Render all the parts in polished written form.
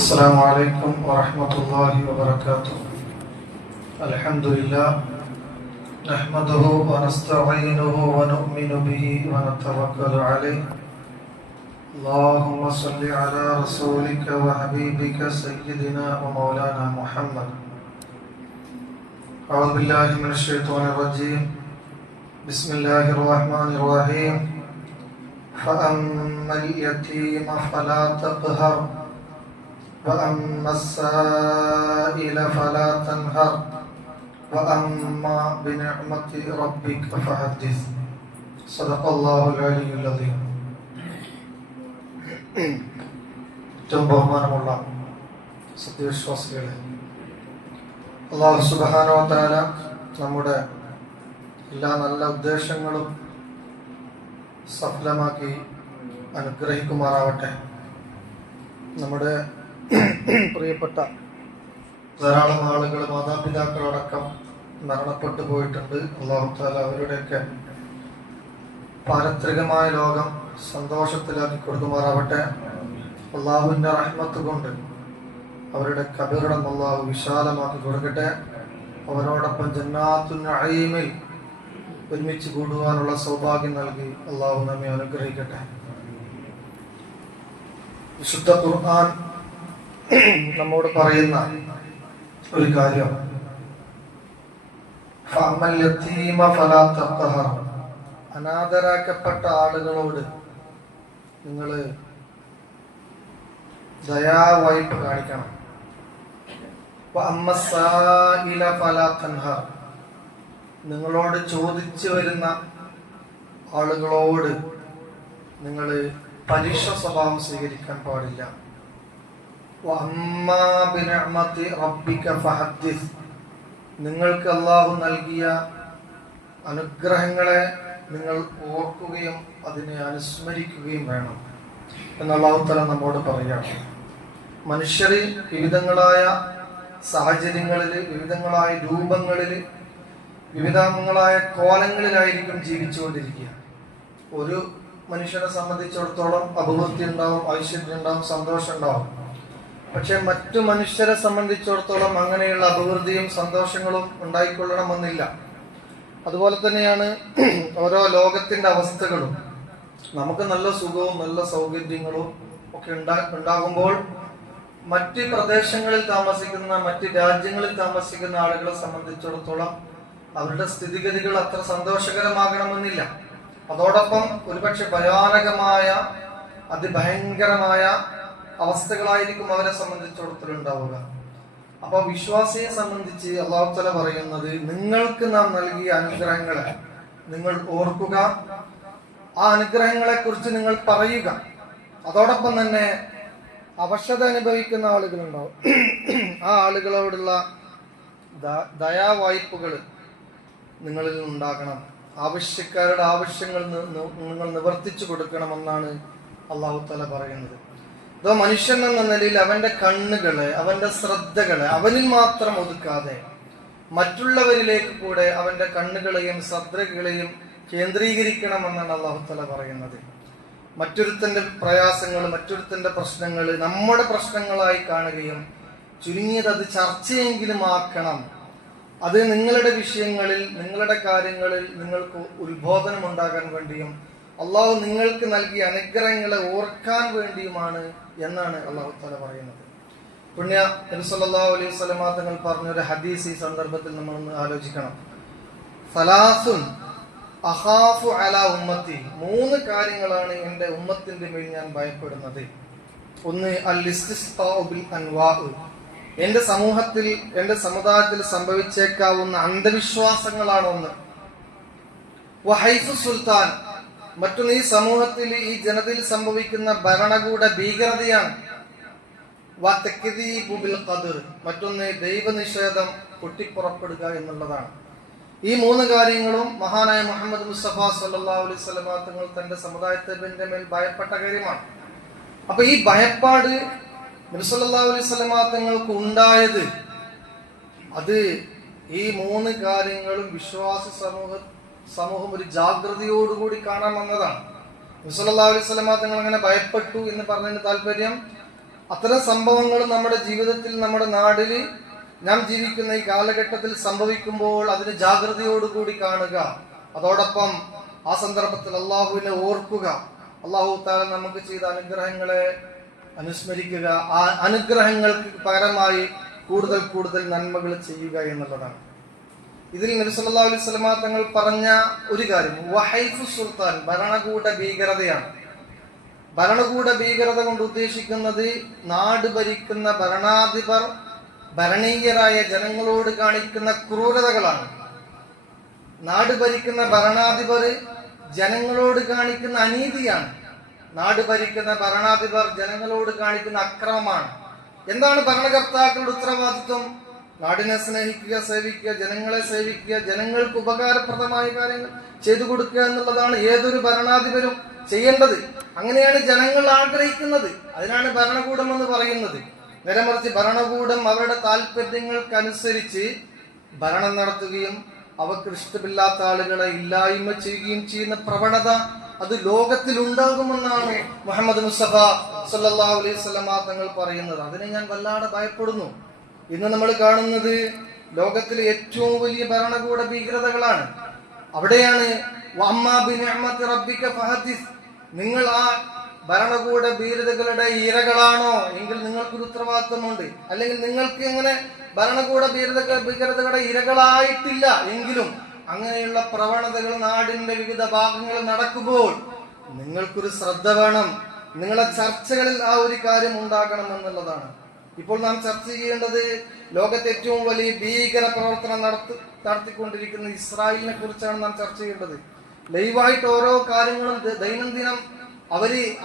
السلام عليكم ورحمة الله وبركاته. الحمد لله نحمده ونستعينه ونؤمن به ونتوكل عليه. اللهم صل على رسولك وحبيبك سيدنا ومولانا محمد. أعوذ بالله من الشيطان الرجيم. بسم الله الرحمن الرحيم. فأما اليتيم فلا تقهر وأما السائل فلا تنهر وأما بنعمة ربك فحدث. صدق الله العلي العظيم. ഏറ്റവും ബഹുമാനമുള്ള സത്യവിശ്വാസികളെ, അല്ലാഹു സുബ്ഹാനഹു വ തആല നമ്മുടെ എല്ലാ നല്ല ഉദ്ദേശങ്ങളും സഫലമാക്കി അനുഗ്രഹിക്കുമാറാവട്ടെ. നമ്മുടെ പ്രിയപ്പെട്ട ധാരാളം ആളുകൾ, മാതാപിതാക്കളടക്കം മരണപ്പെട്ടു പോയിട്ടുണ്ട്. അല്ലാഹു തആല അവരുടെയൊക്കെ പാരത്രികമായ ലോകം സന്തോഷത്തിലാക്കി കൊടുക്കുമാറാവട്ടെ. അള്ളാഹുവിന്റെ റഹ്മത്ത് കൊണ്ട് അവരുടെ ഖബറിടം അല്ലാഹു വിശാലമാക്കി കൊടുക്കട്ടെ. അവരോടൊപ്പം ജന്നാത്തുൻ നഈമിൽ ഒരുമിച്ച് കൂടുവാനുള്ള സൗഭാഗ്യം നൽകി അല്ലാഹു നമ്മെ അനുഗ്രഹിക്കട്ടെ. വിശുദ്ധ ഖുർആൻ നമ്മോട് പറയുന്ന ഒരു കാര്യം, ഫഅമ്മൽ യതീമ ഫലാ തഖഹർ, അനാഥരാക്കപ്പെട്ട ആളുകളോട് നിങ്ങൾ ദയാവായ്പ കാണിക്കണം. വഅമ്മ സായില ഫലാ തൻഹർ, നിങ്ങളോട് ചോദിച്ചു വരുന്ന ആളുകളോട് നിങ്ങൾ പലിശ സ്വഭാവം സ്വീകരിക്കാൻ പാടില്ല. വഅമ്മാ ബിനിഅമതി റബ്ബിക ഫഹദ്ദിസ്, നിങ്ങൾക്ക് അല്ലാഹു നൽകിയ അനുഗ്രഹങ്ങളെ നിങ്ങൾ ഓർക്കുകയും അതിനെ അനുസ്മരിക്കുകയും വേണം എന്ന് അല്ലാഹു തആല നമ്മോട് പറയുകയാണ്. മനുഷ്യർ വിവിധങ്ങളായ സാഹചര്യങ്ങളിൽ, വിവിധങ്ങളായ രൂപങ്ങളിൽ, വിവിധങ്ങളായ കോലങ്ങളിലായിരിക്കും ജീവിച്ചുകൊണ്ടിരിക്കുക. ഒരു മനുഷ്യനെ സംബന്ധിച്ചിടത്തോളം അഭിവൃദ്ധി ഉണ്ടാവും, ഐശ്വര്യം ഉണ്ടാവും, സന്തോഷം ഉണ്ടാവും. പക്ഷെ മറ്റു മനുഷ്യരെ സംബന്ധിച്ചിടത്തോളം അങ്ങനെയുള്ള അഭിവൃദ്ധിയും സന്തോഷങ്ങളും ഉണ്ടായിക്കൊള്ളണമെന്നില്ല. അതുപോലെ തന്നെയാണ് ഓരോ ലോകത്തിന്റെ അവസ്ഥകളും. നമുക്ക് നല്ല സുഖവും നല്ല സൗകര്യങ്ങളും ഒക്കെ ഉണ്ടാകുമ്പോൾ മറ്റ് പ്രദേശങ്ങളിൽ താമസിക്കുന്ന, മറ്റ് രാജ്യങ്ങളിൽ താമസിക്കുന്ന ആളുകളെ സംബന്ധിച്ചിടത്തോളം അവരുടെ സ്ഥിതിഗതികൾ അത്ര സന്തോഷകരമാകണമെന്നില്ല. അതോടൊപ്പം ഒരുപക്ഷെ ഭയാനകമായ, അതിഭയങ്കരമായ അവസ്ഥകളായിരിക്കും അവരെ സംബന്ധിച്ചിടത്തോളം ഉണ്ടാവുക. അപ്പൊ വിശ്വാസിയെ സംബന്ധിച്ച് അല്ലാഹു തആല പറയുന്നത്, നിങ്ങൾക്ക് നാം നൽകിയ അനുഗ്രഹങ്ങളെ നിങ്ങൾ ഓർക്കുക, ആ അനുഗ്രഹങ്ങളെ കുറിച്ച് നിങ്ങൾ പറയുക. അതോടൊപ്പം തന്നെ അവശത അനുഭവിക്കുന്ന ആളുകളുണ്ടാവും, ആ ആളുകളോടുള്ള ദയാവായ്പകൾ നിങ്ങളിൽ നിന്നുണ്ടാകണം. ആവശ്യക്കാരുടെ ആവശ്യങ്ങൾ നിങ്ങൾ നിവർത്തിച്ചു കൊടുക്കണമെന്നാണ് അല്ലാഹു തആല പറയുന്നത്. അതോ മനുഷ്യൻ എന്ന നിലയിൽ അവന്റെ കണ്ണുകളെ, അവന്റെ ശ്രദ്ധകളെ അവനിൽ മാത്രം ഒതുക്കാതെ മറ്റുള്ളവരിലേക്ക് കൂടെ അവന്റെ കണ്ണുകളെയും ശ്രദ്ധകളെയും കേന്ദ്രീകരിക്കണമെന്നാണ് അല്ലാഹു തആല പറയുന്നത്. മറ്റൊരുത്തന്റെ പ്രയാസങ്ങൾ, മറ്റൊരുത്തന്റെ പ്രശ്നങ്ങൾ നമ്മുടെ പ്രശ്നങ്ങളായി കാണുകയും ചുരുങ്ങിയത് അത് ചർച്ചയെങ്കിലും ആക്കണം. അത് നിങ്ങളുടെ വിഷയങ്ങളിൽ, നിങ്ങളുടെ കാര്യങ്ങളിൽ നിങ്ങൾക്ക് ഉത്ബോധനം ഉണ്ടാകാൻ വേണ്ടിയും അള്ളാഹു നിങ്ങൾക്ക് നൽകിയ അനുഗ്രഹങ്ങളെ ഓർക്കാൻ വേണ്ടിയുമാണ് എന്നാണ് അല്ലാഹു തആല പറയുന്നത്. പുണ്യ നബി സല്ലല്ലാഹു അലൈഹി വസല്ലം തങ്ങൾ പറഞ്ഞൊരു ഹദീസ് ഈ സന്ദർഭത്തിൽ നമ്മൾ ഒന്ന് ആലോചിക്കണം. സലാസുൻ അഖാഫു അലാ ഉമ്മത്തി, 3 കാര്യങ്ങളാണ് എൻ്റെ ഉമ്മത്തിന്റെ മേൽ ഞാൻ ഭയപ്പെടുന്നത്. ഒന്ന് അൽ ഇസ്തിസ്ഖാഉ ബിൽ അൻവാ, എന്റെ സമൂഹത്തിൽ, എന്റെ സമുദായത്തിൽ സംഭവിച്ചേക്കാവുന്ന അന്ധവിശ്വാസങ്ങളാണ് ഒന്ന്. വഹൈഫു സുൽത്താൻ, മറ്റൊന്ന് ഈ സമൂഹത്തിൽ, ഈ ജനതയിൽ സംഭവിക്കുന്ന ഭരണകൂട ഭീകരതയാണ്. വതക്ദീബു ബിൽ ഖദർ, മറ്റൊന്ന് ദൈവനിഷേധം പൊട്ടിപ്പുറപ്പെടുക എന്നുള്ളതാണ്. ഈ 3 കാര്യങ്ങളും മഹാനായ മുഹമ്മദ് മുസ്തഫ സല്ലല്ലാഹു അലൈഹി വസല്ലം തങ്ങൾ തന്റെ സമുദായത്തിന്റെ മേൽ ഭയപ്പെട്ട കാര്യമാണ്. അപ്പൊ ഈ ഭയപ്പാട് നബി സല്ലല്ലാഹു അലൈഹി വസല്ലം തങ്ങൾക്ക് ഉണ്ടായത്, അത് ഈ 3 കാര്യങ്ങളും വിശ്വാസി സമൂഹം ഒരു ജാഗ്രതയോടുകൂടി കാണാൻ വന്നതാണ്. നബി സല്ലല്ലാഹു അലൈഹി വസല്ലം തങ്ങൾ അങ്ങനെ ഭയപ്പെട്ടു എന്ന് പറഞ്ഞതിന്റെ താല്പര്യം, അത്തരം സംഭവങ്ങൾ നമ്മുടെ ജീവിതത്തിൽ, നമ്മുടെ നാടിൽ, നാം ജീവിക്കുന്ന ഈ കാലഘട്ടത്തിൽ സംഭവിക്കുമ്പോൾ അതിന് ജാഗ്രതയോടുകൂടി കാണുക. അതോടൊപ്പം ആ സന്ദർഭത്തിൽ അള്ളാഹുവിനെ ഓർക്കുക. അള്ളാഹു തആല നമുക്ക് ചെയ്ത അനുഗ്രഹങ്ങളെ അനുസ്മരിക്കുക. ആ അനുഗ്രഹങ്ങൾക്ക് പകരമായി കൂടുതൽ കൂടുതൽ നന്മകൾ ചെയ്യുക എന്നുള്ളതാണ്. ഇതിൽ നബി സല്ലല്ലാഹു അലൈഹി വസല്ലമ തങ്ങൾ പറഞ്ഞ ഒരു കാര്യം വഹൈഫു സുൽത്താൻ, ഭരണകൂട ഭീകരതയാണ്. ഭരണകൂട ഭീകരത കൊണ്ട് ഉദ്ദേശിക്കുന്നത് നാട് ഭരിക്കുന്ന ഭരണാധിപർ ഭരണീയരായ ജനങ്ങളോട് കാണിക്കുന്ന ക്രൂരതകളാണ്. നാട് ഭരിക്കുന്ന ഭരണാധിപർ ജനങ്ങളോട് കാണിക്കുന്ന അനീതിയാണ്. നാട് ഭരിക്കുന്ന ഭരണാധിപർ ജനങ്ങളോട് കാണിക്കുന്ന അക്രമമാണ്. എന്താണ് ഭരണകർത്താക്കളുടെ ഉത്തരവാദിത്വം? നാടിനെ സ്നേഹിക്കുക, സേവിക്കുക, ജനങ്ങളെ സേവിക്കുക, ജനങ്ങൾക്ക് ഉപകാരപ്രദമായ കാര്യങ്ങൾ ചെയ്തു കൊടുക്കുക എന്നുള്ളതാണ് ഏതൊരു ഭരണാധിപരും ചെയ്യേണ്ടത്. അങ്ങനെയാണ് ജനങ്ങൾ ആഗ്രഹിക്കുന്നത്. അതിനാണ് ഭരണകൂടം എന്ന് പറയുന്നത്. നേരെ മറിച്ച് ഭരണകൂടം അവരുടെ താല്പര്യങ്ങൾക്കനുസരിച്ച് ഭരണം നടത്തുകയും അവർക്ക് ഇഷ്ടമില്ലാത്ത ആളുകളെ ഇല്ലായ്മ ചെയ്യുകയും ചെയ്യുന്ന പ്രവണത അത് ലോകത്തിൽ ഉണ്ടാകുമെന്നാണ് മുഹമ്മദ് മുസ്തഫ സല്ലല്ലാഹു അലൈഹി വസല്ലമ തങ്ങൾ പറയുന്നത്. അതിനെ ഞാൻ വല്ലാതെ ഭയപ്പെടുന്നു. ഇന്ന് നമ്മൾ കാണുന്നത് ലോകത്തിലെ ഏറ്റവും വലിയ ഭരണകൂട ഭീകരതകളാണ്. അവിടെയാണ് വഅമ്മാ ബിനിഅമതി റബ്ബിക ഫഹദിസ്, നിങ്ങൾ ആ ഭരണകൂട ഭീകരതകളുടെ ഇരകളാണോ എങ്കിൽ നിങ്ങൾക്കൊരു ഉത്തരവാദിത്വമുണ്ട്. അല്ലെങ്കിൽ നിങ്ങൾക്ക് ഇങ്ങനെ ഭരണകൂട ഭീകരതകളുടെ ഇരകളായിട്ടില്ല എങ്കിലും അങ്ങനെയുള്ള പ്രവണതകൾ നാടിന്റെ വിവിധ ഭാഗങ്ങളിൽ നടക്കുമ്പോൾ നിങ്ങൾക്കൊരു ശ്രദ്ധ വേണം. നിങ്ങളെ ചർച്ചകളിൽ ആ ഒരു കാര്യം ഉണ്ടാകണം എന്നുള്ളതാണ്. ഇപ്പോൾ നാം ചർച്ച ചെയ്യേണ്ടത് ലോകത്തെ ഏറ്റവും വലിയ ഭീകര പ്രവർത്തനം നടത്തിക്കൊണ്ടിരിക്കുന്ന ഇസ്രായേലിനെ കുറിച്ചാണ് നാം ചർച്ച ചെയ്യേണ്ടത്. ലൈവായിട്ട് ഓരോ കാര്യങ്ങളും ദൈനംദിനം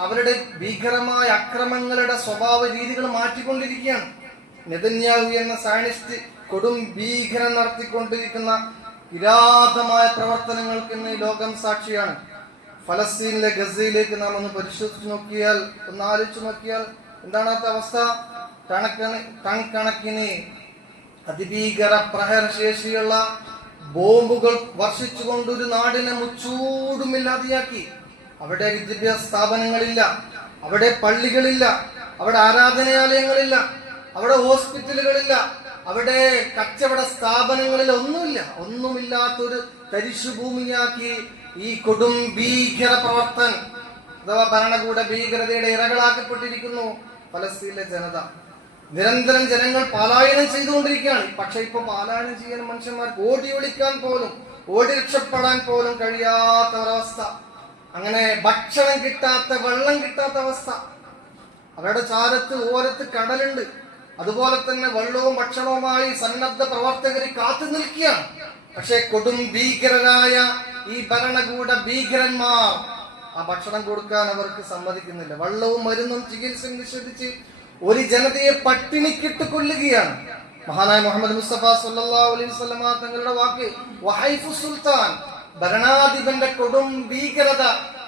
അവരുടെ ഭീകരമായ അക്രമങ്ങളുടെ സ്വഭാവ രീതികൾ മാറ്റിക്കൊണ്ടിരിക്കുകയാണ്. നെതന്യാഹു എന്ന സയനിസ്റ്റ് കൊടും ഭീകരം നടത്തിക്കൊണ്ടിരിക്കുന്ന കിരാതമായ പ്രവർത്തനങ്ങൾക്ക് ഇന്ന് ലോകം സാക്ഷിയാണ്. ഫലസ്തീനിലെ ഗസയിലേക്ക് നാം ഒന്ന് പരിശോധിച്ചു നോക്കിയാൽ, ഒന്ന് ആലോചിച്ചു നോക്കിയാൽ എന്താണ് ആ അവസ്ഥ? ടൺകണക്കിന് അതിഭീകര പ്രഹരശേഷിയുള്ള ബോംബുകൾ വർഷിച്ചുകൊണ്ട് ഒരു നാടിനെ മുച്ചൂടുമില്ലാതെയാക്കി. അവിടെ വിദ്യാഭ്യാസ സ്ഥാപനങ്ങളില്ല, അവിടെ പള്ളികളില്ല, അവിടെ ആരാധനാലയങ്ങളില്ല, അവിടെ ഹോസ്പിറ്റലുകളില്ല, അവിടെ കച്ചവട സ്ഥാപനങ്ങളിൽ ഒന്നുമില്ലാത്തൊരു തരിശുഭൂമിയാക്കി ഈ കൊടും ഭീകര പ്രവർത്തനം അഥവാ ഭരണകൂട ഭീകരതയുടെ ഇരകളാക്കപ്പെട്ടിരിക്കുന്നു ഫലസ്തീനിലെ ജനത. നിരന്തരം ജനങ്ങൾ പലായനം ചെയ്തുകൊണ്ടിരിക്കുകയാണ്. പക്ഷെ ഇപ്പൊ പലായനം ചെയ്യാൻ മനുഷ്യന്മാർക്ക് ഓടി ഒളിക്കാൻ പോലും, ഓടി രക്ഷപ്പെടാൻ പോലും കഴിയാത്ത ഒരവസ്ഥ. അങ്ങനെ ഭക്ഷണം കിട്ടാത്ത, വെള്ളം കിട്ടാത്ത അവസ്ഥ. അവരുടെ ചാരത്ത് ഓരത്ത് കടലുണ്ട്. അതുപോലെ തന്നെ വെള്ളവും ഭക്ഷണവുമായി സന്നദ്ധ പ്രവർത്തകർ കാത്തു നിൽക്കുകയാണ്. പക്ഷെ കൊടും ഭീകരരായ ഈ ഭരണകൂട ഭീകരന്മാർ ആ ഭക്ഷണം കൊടുക്കാൻ അവർക്ക് സമ്മതിക്കുന്നില്ല. വെള്ളവും മരുന്നും ചികിത്സയും നിഷേധിച്ച് ഒരു ജനതയെ പട്ടിണിക്കിട്ട് കൊല്ലുകയാണ്. മഹാനായ മുഹമ്മദ് മുസ്തഫ സല്ലല്ലാഹു അലൈഹി വസല്ലമ തങ്ങളുടെ വാക്ക് വഹൈഫു സുൽത്താൻ, ഭരണാധിപന്റെ കൊടും ഭീകരത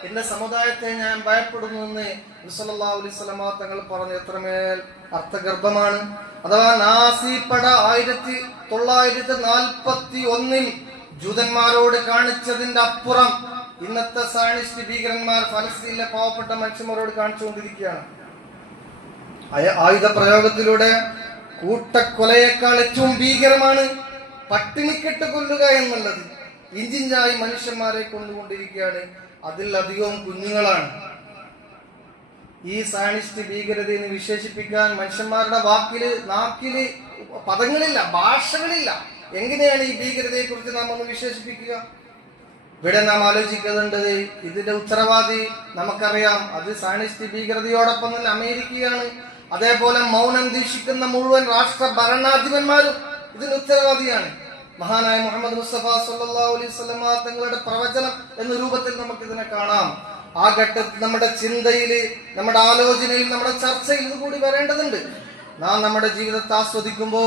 എന്റെ സമുദായത്തെ ഞാൻ ഭയപ്പെടുന്നു എന്ന് സല്ലല്ലാഹു അലൈഹി വസല്ലമ തങ്ങൾ പറഞ്ഞു. എത്രമേൽ അർത്ഥഗർഭമാണ്. അഥവാ നാസിപ്പട 1941 ജൂതന്മാരോട് കാണിച്ചതിന്റെ അപ്പുറം ഇന്നത്തെ സയനിസ്റ്റ് ഭീകരന്മാർ ഫലസ്തീനിലെ പാവപ്പെട്ട മനുഷ്യന്മാരോട് കാണിച്ചുകൊണ്ടിരിക്കുകയാണ്. ആയുധ പ്രയോഗത്തിലൂടെ കൂട്ടക്കൊലയേക്കാൾ ഏറ്റവും ഭീകരമാണ് പട്ടിണിക്കെട്ട് കൊല്ലുക എന്നുള്ളത്. ഇഞ്ചിഞ്ചായി മനുഷ്യന്മാരെ കൊണ്ടുകൊണ്ടിരിക്കുകയാണ്. അതിൽ അധികവും കുഞ്ഞുങ്ങളാണ്. ഈ സയനിസ്റ്റ് ഭീകരതയെന്ന് വിശേഷിപ്പിക്കാൻ മനുഷ്യന്മാരുടെ നാക്കില് പദങ്ങളില്ല, ഭാഷകളില്ല. എങ്ങനെയാണ് ഈ ഭീകരതയെ കുറിച്ച് നാം ഒന്ന് വിശേഷിപ്പിക്കുക? ഇവിടെ നാം ആലോചിക്കേണ്ടത് ഇതിന്റെ ഉത്തരവാദി നമുക്കറിയാം. അത് സയനിസ്റ്റ് ഭീകരതയോടൊപ്പം തന്നെ അമേരിക്കയാണ്. അതേപോലെ മൗനം ദീക്ഷിക്കുന്ന മുഴുവൻ രാഷ്ട്ര ഭരണാധിപന്മാരും ഇതിന് ഉത്തരവാദിയാണ്. മഹാനായ മുഹമ്മദ് മുസ്തഫ സല്ലല്ലാഹു അലൈഹി വസല്ലമ തങ്ങളുടെ പ്രവചനം എന്ന രൂപത്തിൽ നമുക്ക് ഇതിനെ കാണാം. ആ ഘട്ടത്തിൽ നമ്മുടെ ചിന്തയില്, നമ്മുടെ ആലോചനയിൽ, നമ്മുടെ ചർച്ചയിൽ ഇത് കൂടി വരേണ്ടതുണ്ട്. നാം നമ്മുടെ ജീവിതത്തെ ആസ്വദിക്കുമ്പോ,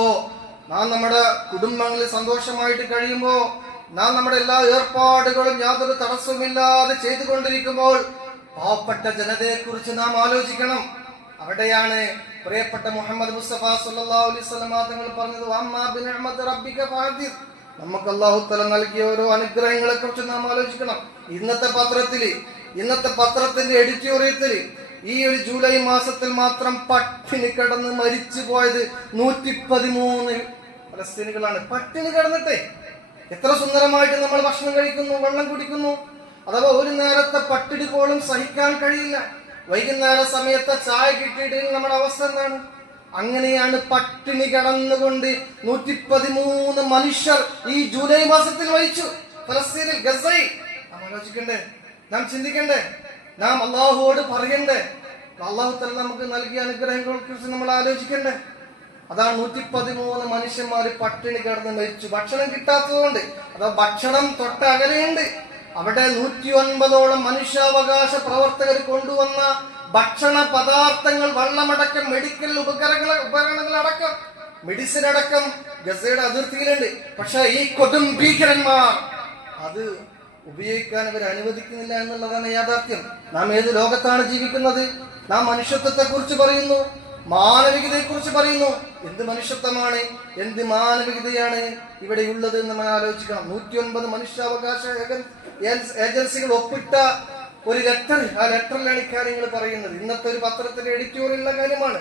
നാം നമ്മുടെ കുടുംബങ്ങളിൽ സന്തോഷമായിട്ട് കഴിയുമ്പോ, നാം നമ്മുടെ എല്ലാ ഏർപ്പാടുകളും യാതൊരു തടസ്സവുമില്ലാതെ ചെയ്തുകൊണ്ടിരിക്കുമ്പോൾ പാവപ്പെട്ട ജനതയെ കുറിച്ച് നാം ആലോചിക്കണം. അവിടെയാണ് പ്രിയപ്പെട്ട മുഹമ്മദ് മുസ്തഫ സല്ലല്ലാഹു അലൈഹി വസല്ലമ തങ്ങൾ പറഞ്ഞത് വഅമ്മാ ബിനിഅമതി റബ്ബിക ഫഹദിസ്. നമുക്ക് അല്ലാഹു തആല നൽകിയ ഓരോ അനുഗ്രഹങ്ങളെ കുറിച്ച് നാം ആലോചിക്കണം. ഇന്നത്തെ പത്രത്തിന്റെ എഡിറ്റോറിയത്തിൽ ഈ ഒരു ജൂലൈ മാസത്തിൽ മാത്രം പട്ടിണി കിടന്ന് മരിച്ചു പോയത് 113 ഫലസ്തീനികളാണ്. പട്ടിണി കിടന്നിട്ടേ. എത്ര സുന്ദരമായിട്ട് നമ്മൾ ഭക്ഷണം കഴിക്കുന്നു, വെള്ളം കുടിക്കുന്നു. അഥവാ ഒരു നേരത്തെ പട്ടിണി പോലും സഹിക്കാൻ കഴിയില്ല. വൈകുന്നേര സമയത്തെ ചായ കിട്ടിയിട്ട് നമ്മുടെ അവസ്ഥ എന്താണ്? അങ്ങനെയാണ് പട്ടിണി കിടന്നുകൊണ്ട് 113 മനുഷ്യർ ഈ ജൂലൈ മാസത്തിൽ മരിച്ചു ഫലസ്തീനിൽ, ഗസയിൽ. നാം ആലോചിക്കണ്ടേ, നാം ചിന്തിക്കണ്ടേ, നാം അള്ളാഹുവോട് പറയണ്ടേ? അള്ളാഹു തആല നമുക്ക് നൽകിയ അനുഗ്രഹങ്ങളെ കുറിച്ച് നമ്മൾ ആലോചിക്കണ്ടേ? അതാണ് 113 മനുഷ്യന്മാര് പട്ടിണി കിടന്ന് മരിച്ചു. ഭക്ഷണം കിട്ടാത്തതുകൊണ്ട്, അതാ ഭക്ഷണം തൊട്ടകലെയുണ്ട്. അവിടെ 109ഓളം മനുഷ്യാവകാശ പ്രവർത്തകർ കൊണ്ടുവന്ന ഭക്ഷണ പദാർത്ഥങ്ങൾ, വെള്ളമടക്കം, മെഡിക്കൽ ഉപകരണങ്ങളടക്കം, മെഡിസിൻ അടക്കം ഗസയുടെ അതിർത്തിയിലുണ്ട്. പക്ഷെ ഈ കൊടും ഭീകരന്മാർ അത് ഉപയോഗിക്കാൻ അവർ അനുവദിക്കുന്നില്ല എന്നുള്ളതാണ് യാഥാർത്ഥ്യം. നാം ഏത് ലോകത്താണ് ജീവിക്കുന്നത്? നാം മനുഷ്യത്വത്തെ കുറിച്ച് പറയുന്നു, മാനവികതയെ കുറിച്ച് പറയുന്നു. എന്ത് മനുഷ്യത്വമാണ്, എന്ത് മാനവികതയാണ് ഇവിടെ ഉള്ളത് എന്ന് നമ്മൾ ആലോചിക്കണം. 109 മനുഷ്യാവകാശ ഏജൻസികൾ ഒപ്പിട്ട ഒരു ലെറ്റർ, ആ ലെറ്ററിലാണ് ഇക്കാര്യങ്ങൾ പറയുന്നത്. ഇന്നത്തെ ഒരു പത്രത്തിന്റെ എഡിറ്റോറിയലുള്ള കാര്യമാണ്.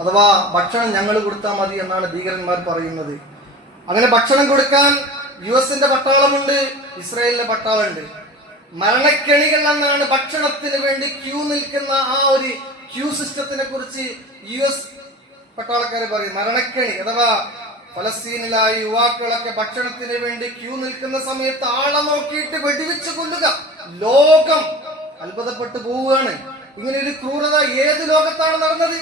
അഥവാ ഭക്ഷണം ഞങ്ങൾ കൊടുത്താൽ മതി എന്നാണ് ഭീകരന്മാർ പറയുന്നത്. അങ്ങനെ ഭക്ഷണം കൊടുക്കാൻ US-ന്റെ പട്ടാളമുണ്ട്, ഇസ്രായേലിന്റെ പട്ടാളമുണ്ട്. മരണക്കെണികൾ എന്നാണ് ഭക്ഷണത്തിന് വേണ്ടി ക്യൂ നിൽക്കുന്ന ആ ഒരു ക്യൂ സിസ്റ്റത്തിനെ കുറിച്ച് US പട്ടാളക്കാരെ പറയും. മരണക്കെണി അഥവാ ഫലസ്തീനിലായ യുവാക്കളൊക്കെ ഭക്ഷണത്തിന് വേണ്ടി ക്യൂ നിൽക്കുന്ന സമയത്ത് ആളെ നോക്കിയിട്ട് വെടിവെച്ച് കൊല്ലുക. ലോകം അത്ഭുതപ്പെട്ടു പോവുകയാണ്. ഇങ്ങനെ ഒരു ക്രൂരത ഏത് ലോകത്താണ് നടന്നത്?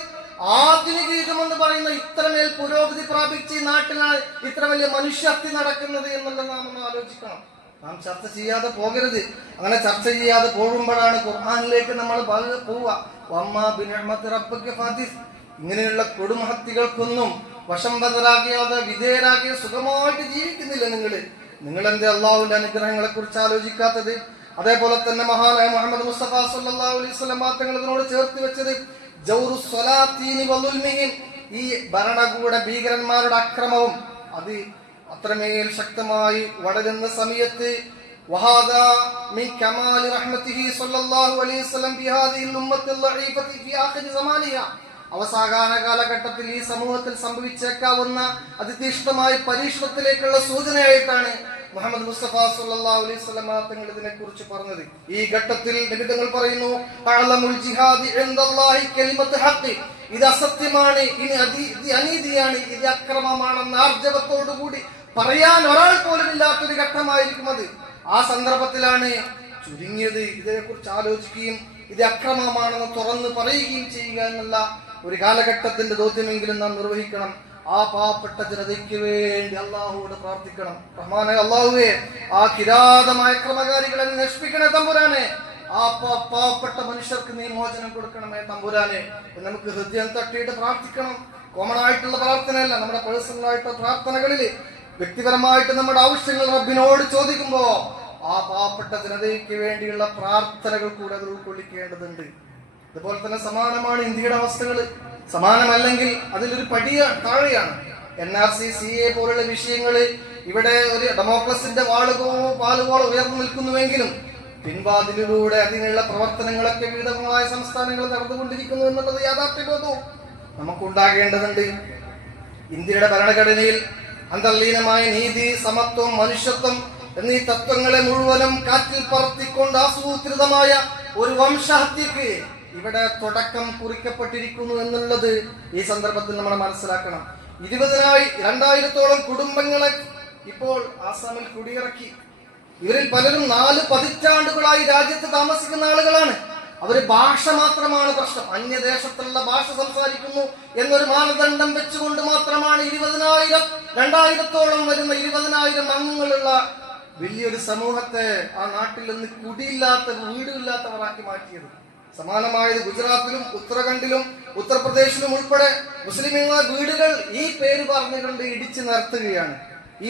ആധുനിക യുഗം എന്ന് പറയുന്ന ഇത്രമേൽ പുരോഗതി പ്രാപിച്ച് ഈ നാട്ടിലാണ് ഇത്ര വലിയ മനുഷ്യഹത്യ നടക്കുന്നത് എന്നുള്ളത് നാം ഒന്ന് ആലോചിക്കണം. നാം ചർച്ച ചെയ്യാതെ പോകരുത്. അങ്ങനെ ചർച്ച ചെയ്യാതെ പോകുമ്പോഴാണ് ഖുർആനിലേക്ക് നമ്മൾ പോവുക. ഇങ്ങനെയുള്ള കൊടുമഹത്യകൾക്കൊന്നും വശംബദ്ധരാക്കിയാതെ വിധേയരാക്കിയ സുഖമായിട്ട് ജീവിക്കുന്നില്ല നിങ്ങൾ എന്റെ അള്ളാഹുവിന്റെ അനുഗ്രഹങ്ങളെ കുറിച്ച് ആലോചിക്കാത്തത്? അതേപോലെ തന്നെ മഹാനായ മുഹമ്മദ് മുസ്തഫ സല്ലല്ലാഹു അലൈഹി വസല്ലം തങ്ങൾ ഇതിനോട് ചേർത്ത് വെച്ചത് ഈ ഭരണകൂട ഭീകരന്മാരുടെ അക്രമവും അത് അത്രമേൽ ശക്തമായി വളരുന്ന സമയത്ത് അവസാന കാലഘട്ടത്തിൽ ഈ സമൂഹത്തിൽ സംഭവിച്ചേക്കാവുന്ന അതിതീഷ്ണമായ പരീക്ഷണത്തിലേക്കുള്ള സൂചനയായിട്ടാണ് മുഹമ്മദ് മുസ്തഫ സല്ലല്ലാഹു അലൈഹി വസല്ലം തങ്ങൾ ഇതിനെ കുറിച്ച് പറഞ്ഞത്. ഈ ഘട്ടത്തിൽ നബിതങ്ങൾ പറയുന്നു, അഅലമുൽ ജിഹാദി ഇൻദല്ലാഹി കലിമത്ത് ഹഖ്, ഇത് അസത്യമാണ്, ഇത് അനീതിയാണ്, ഇത് അക്രമമാണെന്ന് ആർജവത്തോടു കൂടി പറയാൻ ഒരാൾ പോലും ഇല്ലാത്തൊരു ഘട്ടമായിരിക്കും അത്. ആ സന്ദർഭത്തിലാണ് ചുരുങ്ങിയത് ഇതിനെക്കുറിച്ച് ആലോചിക്കുകയും ഇത് അക്രമമാണെന്ന് തുറന്ന് പറയുകയും ചെയ്യുക എന്നുള്ള ഒരു കാലഘട്ടത്തിന്റെ ദൗത്യമെങ്കിലും നാം നിർവഹിക്കണം. ആ പാവപ്പെട്ട ജനതയ്ക്ക് വേണ്ടി അള്ളാഹുവോട് പ്രാർത്ഥിക്കണം. റഹ്മാനായ അള്ളാഹുവേ, ആ കിരാതമായ ക്രമകാരികളെ നശിപ്പിക്കണേ തമ്പുരാനെ. ആ പാവപ്പെട്ട മനുഷ്യർക്ക് നീ മോചനം കൊടുക്കണമേ തമ്പുരാനെ. നമുക്ക് ഹൃദയം തട്ടിയിട്ട് പ്രാർത്ഥിക്കണം. കോമൺ ആയിട്ടുള്ള പ്രാർത്ഥനയല്ല, നമ്മുടെ പേഴ്സണൽ ആയിട്ടുള്ള പ്രാർത്ഥനകളിൽ വ്യക്തിപരമായിട്ട് നമ്മുടെ ആവശ്യങ്ങൾ റബ്ബിനോട് ചോദിക്കുമ്പോ ആ പാവപ്പെട്ട ജനതയ്ക്ക് വേണ്ടിയുള്ള പ്രാർത്ഥനകൾ കൂടെ അത് ഉൾക്കൊള്ളിക്കേണ്ടതുണ്ട്. അതുപോലെ തന്നെ സമാനമാണ് ഇന്ത്യയുടെ അവസ്ഥകൾ. സമാനമല്ലെങ്കിൽ അതിലൊരു താഴെയാണ്. NRC, CA പോലുള്ള വിഷയങ്ങൾ ഇവിടെ ഒരു ഡെമോക്രസിന്റെ വാളുകൾ ഉയർന്നു നിൽക്കുന്നുവെങ്കിലും പിൻവാതിലൂടെ അതിനുള്ള പ്രവർത്തനങ്ങളൊക്കെ വിവിധമായ സംസ്ഥാനങ്ങൾ നടന്നുകൊണ്ടിരിക്കുന്നു എന്നുള്ളത് യാഥാർത്ഥ്യബോധവും നമുക്കുണ്ടാകേണ്ടതുണ്ട്. ഇന്ത്യയുടെ ഭരണഘടനയിൽ അന്തർലീനമായ നീതി, സമത്വം, മനുഷ്യത്വം എന്നീ തത്വങ്ങളെ മുഴുവനും കാറ്റിൽ പറത്തിക്കൊണ്ട് ആസൂത്രിതമായ ഒരു വംശഹത്യക്ക് ഇവിടെ തുടക്കം കുറിക്കപ്പെട്ടിരിക്കുന്നു എന്നുള്ളത് ഈ സന്ദർഭത്തിൽ നമ്മൾ മനസ്സിലാക്കണം. 20,000 കുടുംബങ്ങളെ ഇപ്പോൾ ആസാമിൽ കുടിയിറക്കി. ഇവരിൽ പലരും 4 പതിറ്റാണ്ടുകളായി രാജ്യത്ത് താമസിക്കുന്ന ആളുകളാണ്. അവര് ഭാഷ മാത്രമാണ് പ്രശ്നം. അന്യദേശത്തുള്ള ഭാഷ സംസാരിക്കുന്നു എന്നൊരു മാനദണ്ഡം വെച്ചുകൊണ്ട് മാത്രമാണ് 20,000 വരുന്ന 20,000 അംഗങ്ങളുള്ള വലിയൊരു സമൂഹത്തെ ആ നാട്ടിൽ നിന്ന് കുടിയില്ലാത്ത, വീടില്ലാത്തവരാക്കി മാറ്റിയത്. സമാനമായത് ഗുജറാത്തിലും ഉത്തരാഖണ്ഡിലും ഉത്തർപ്രദേശിലും ഉൾപ്പെടെ മുസ്ലിമുകളുടെ വീടുകൾ ഈ പേര് പറഞ്ഞുകൊണ്ട് ഇടിച്ചു നിർത്തുകയാണ്. ഈ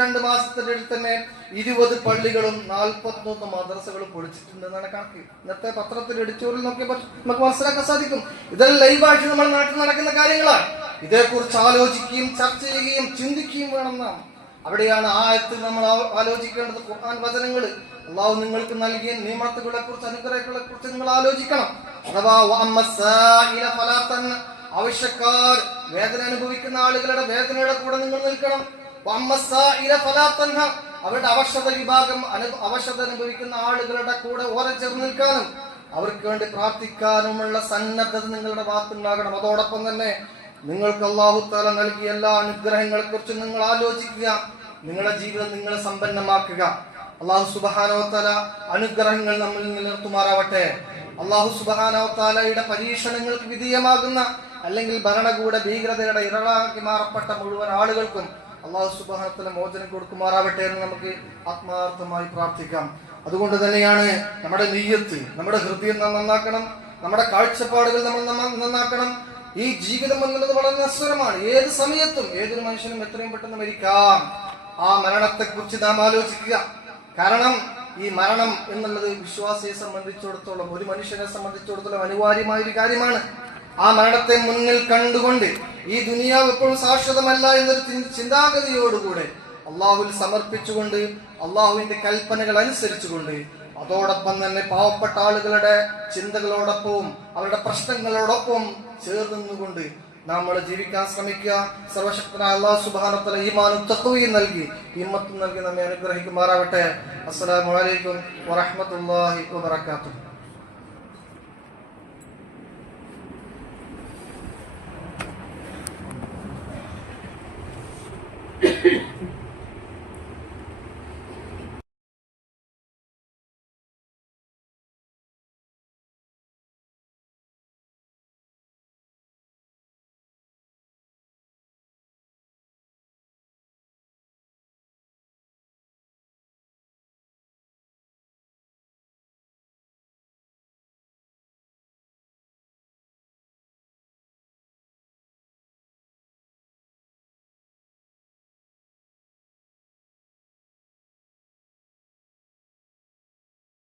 2 മാസത്തിന്റെ തന്നെ 20 പള്ളികളും 41 മദ്രസകളും പൊളിച്ചിട്ടുണ്ടെന്നാണ് കണക്ക്. ഇന്നത്തെ പത്രത്തിൽ എഡിറ്റോറിയൽ നോക്കിയപ്പോൾ നമുക്ക് മനസ്സിലാക്കാൻ സാധിക്കും. ഇതെല്ലാം ലൈവായിട്ട് നമ്മുടെ നാട്ടിൽ നടക്കുന്ന കാര്യങ്ങളാണ്. ഇതേക്കുറിച്ച് ആലോചിക്കുകയും ചർച്ച ചെയ്യുകയും ചിന്തിക്കുകയും വേണം നാം. അവിടെയാണ് ആയത്തിൽ നമ്മൾ ആലോചിക്കേണ്ടത് ഖുർആൻ വചനങ്ങൾ. അള്ളാഹു നിങ്ങൾക്ക് നൽകിയ നിഅമത്തുകളെ കുറിച്ച്, അനുഗ്രഹങ്ങളെ കുറിച്ച് നിങ്ങൾ ആലോചിക്കണം. അഥവാ ആവശ്യക്കാർ, വേദന അനുഭവിക്കുന്ന ആളുകളുടെ വേദനയുടെ കൂടെ നിങ്ങൾ നിൽക്കണം. അവരുടെ അവശത വിഭാഗം, അവശത അനുഭവിക്കുന്ന ആളുകളുടെ കൂടെ ഓരം ചേർന്ന് നിൽക്കാനും അവർക്ക് വേണ്ടി പ്രാർത്ഥിക്കാനുമുള്ള സന്നദ്ധത നിങ്ങളുടെ ഭാഗത്തുണ്ടാകണം. അതോടൊപ്പം തന്നെ നിങ്ങൾക്ക് അല്ലാഹു തആല നൽകിയ എല്ലാ അനുഗ്രഹങ്ങളെ കുറിച്ച് നിങ്ങൾ ആലോചിക്കുക. നിങ്ങളുടെ ജീവിതം നിങ്ങൾ സമ്പന്നമാക്കുക. അല്ലാഹു സുബ്ഹാനഹു വ തആല അനുഗ്രഹങ്ങൾ നമ്മിൽ നിലനിർത്തുമാറാവട്ടെ. അല്ലാഹു സുബ്ഹാനഹു വ തആലയുടെ പരീക്ഷണങ്ങൾക്ക് വിധേയമാകുന്ന അല്ലെങ്കിൽ ഭരണകൂട ഭീകരതയുടെ ഇരകളാക്കി മാറപ്പെട്ട മുഴുവൻ ആളുകൾക്കും അല്ലാഹു സുബ്ഹാനഹു വ തആല മോചനം കൊടുക്കുമാറാവട്ടെ എന്ന് നമുക്ക് ആത്മാർത്ഥമായി പ്രാർത്ഥിക്കാം. അതുകൊണ്ട് തന്നെയാണ് നമ്മുടെ നിയ്യത്ത്, നമ്മുടെ ഹൃദയം നന്നാക്കണം, നമ്മുടെ കാഴ്ചപ്പാടുകൾ നമ്മൾ നന്നാക്കണം. ഈ ജീവിതം എന്നുള്ളത് വളരെ നശ്വരമാണ്. ഏത് സമയത്തും ഏതൊരു മനുഷ്യനും എത്രയും പെട്ടെന്ന് മരിക്കാം. ആ മരണത്തെ കുറിച്ച് നാം ആലോചിക്കുക. കാരണം ഈ മരണം എന്നുള്ളത് വിശ്വാസിയെ സംബന്ധിച്ചിടത്തോളം, ഒരു മനുഷ്യനെ സംബന്ധിച്ചിടത്തോളം അനിവാര്യമായ ഒരു കാര്യമാണ്. ആ മരണത്തെ മുന്നിൽ കണ്ടുകൊണ്ട് ഈ ദുനിയാവ് എപ്പോഴും ശാശ്വതമല്ല എന്നൊരു ചിന്താഗതിയോടുകൂടെ അള്ളാഹുവിൽ സമർപ്പിച്ചുകൊണ്ട്, അള്ളാഹുവിന്റെ കൽപ്പനകൾ അനുസരിച്ചുകൊണ്ട്, അതോടൊപ്പം തന്നെ പാവപ്പെട്ട ആളുകളുടെ ചിന്തകളോടൊപ്പവും അവരുടെ പ്രശ്നങ്ങളോടൊപ്പം ചേർന്നുകൊണ്ട് നമ്മൾ ജീവിക്കാൻ ശ്രമിക്കുക. സർവശക്തനായ അല്ലാഹു സുബ്ഹാനഹു വ തആല ഈമാനും തഖ്വയും നൽകി, ഹിമ്മത്തും നൽകി നമ്മെ അനുഗ്രഹിക്കുമാറാവട്ടെ. അസ്സലാമു അലൈക്കും വറഹ്മത്തുള്ളാഹി വബറകാതുഹു.